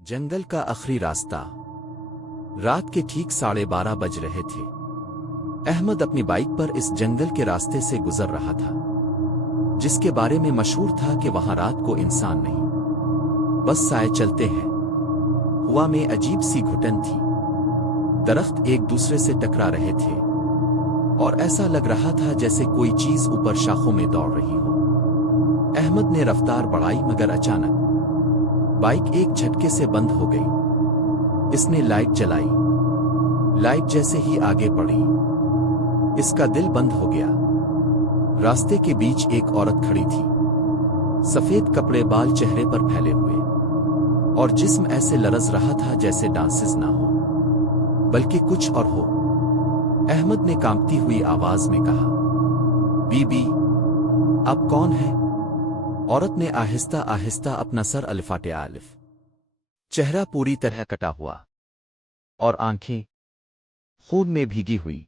جنگل کا آخری راستہ۔ رات کے ٹھیک 12:30 بج رہے تھے۔ احمد اپنی بائک پر اس جنگل کے راستے سے گزر رہا تھا، جس کے بارے میں مشہور تھا کہ وہاں رات کو انسان نہیں، بس سائے چلتے ہیں۔ ہوا میں عجیب سی گھٹن تھی، درخت ایک دوسرے سے ٹکرا رہے تھے اور ایسا لگ رہا تھا جیسے کوئی چیز اوپر شاخوں میں دوڑ رہی ہو۔ احمد نے رفتار بڑھائی مگر اچانک بائک ایک جھٹکے سے بند ہو گئی۔ اس نے لائٹ جلائی، لائٹ جیسے ہی آگے بڑھی اس کا دل بند ہو گیا۔ راستے کے بیچ ایک عورت کھڑی تھی، سفید کپڑے، بال چہرے پر پھیلے ہوئے اور جسم ایسے لرز رہا تھا جیسے ڈانسز نہ ہو بلکہ کچھ اور ہو۔ احمد نے کانپتی ہوئی آواز میں کہا، بی بی، آپ کون ہیں؟ عورت نے آہستہ آہستہ اپنا سر الفاٹے الف، چہرہ پوری طرح کٹا ہوا اور آنکھیں خون میں بھیگی ہوئی۔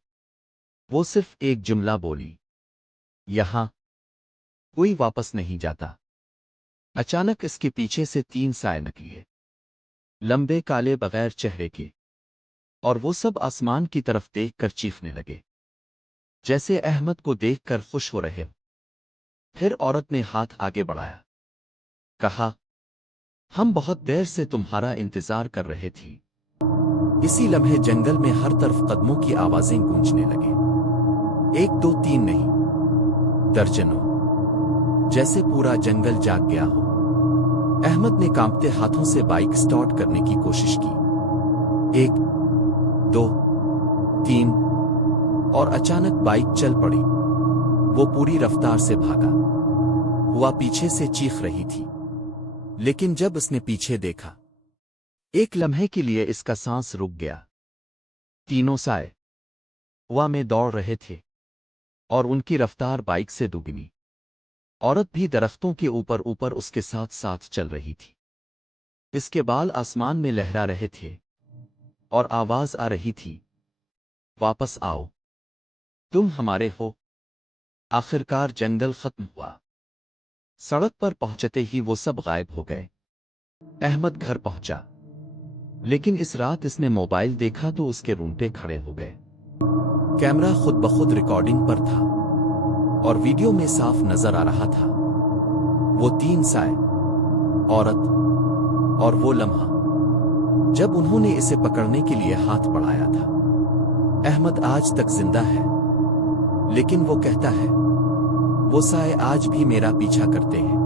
وہ صرف ایک جملہ بولی، یہاں کوئی واپس نہیں جاتا۔ اچانک اس کے پیچھے سے 3 سائے نکلے، لمبے کالے بغیر چہرے کے، اور وہ سب آسمان کی طرف دیکھ کر چیخنے لگے جیسے احمد کو دیکھ کر خوش ہو رہے۔ پھر عورت نے ہاتھ آگے بڑھایا، کہا، ہم بہت دیر سے تمہارا انتظار کر رہے تھے۔ اسی لمحے جنگل میں ہر طرف قدموں کی آوازیں گونجنے لگے، 1 2 3 نہیں، درجنوں، جیسے پورا جنگل جاگ گیا ہو۔ احمد نے کانپتے ہاتھوں سے بائک سٹارٹ کرنے کی کوشش کی، 1 2 3، اور اچانک بائک چل پڑی۔ وہ پوری رفتار سے بھاگا، ہوا پیچھے سے چیخ رہی تھی، لیکن جب اس نے پیچھے دیکھا، ایک لمحے کے لیے اس کا سانس رک گیا۔ تینوں سائے ہوا میں دوڑ رہے تھے اور ان کی رفتار بائک سے دوگنی۔ عورت بھی درختوں کے اوپر اوپر اس کے ساتھ ساتھ چل رہی تھی۔ اس کے بال آسمان میں لہرا رہے تھے اور آواز آ رہی تھی، واپس آؤ، تم ہمارے ہو۔ آخرکار جنگل ختم ہوا۔ سڑک پر پہنچتے ہی وہ سب غائب ہو گئے۔ احمد گھر پہنچا، لیکن اس رات اس نے موبائل دیکھا تو اس کے رونگٹے کھڑے ہو گئے۔ کیمرہ خود بخود ریکارڈنگ پر تھا اور ویڈیو میں صاف نظر آ رہا تھا وہ 3 سائے، عورت اور وہ لمحہ جب انہوں نے اسے پکڑنے کے لیے ہاتھ بڑھایا تھا۔ احمد آج تک زندہ ہے، لیکن وہ کہتا ہے وہ سائے آج بھی میرا پیچھا کرتے ہیں۔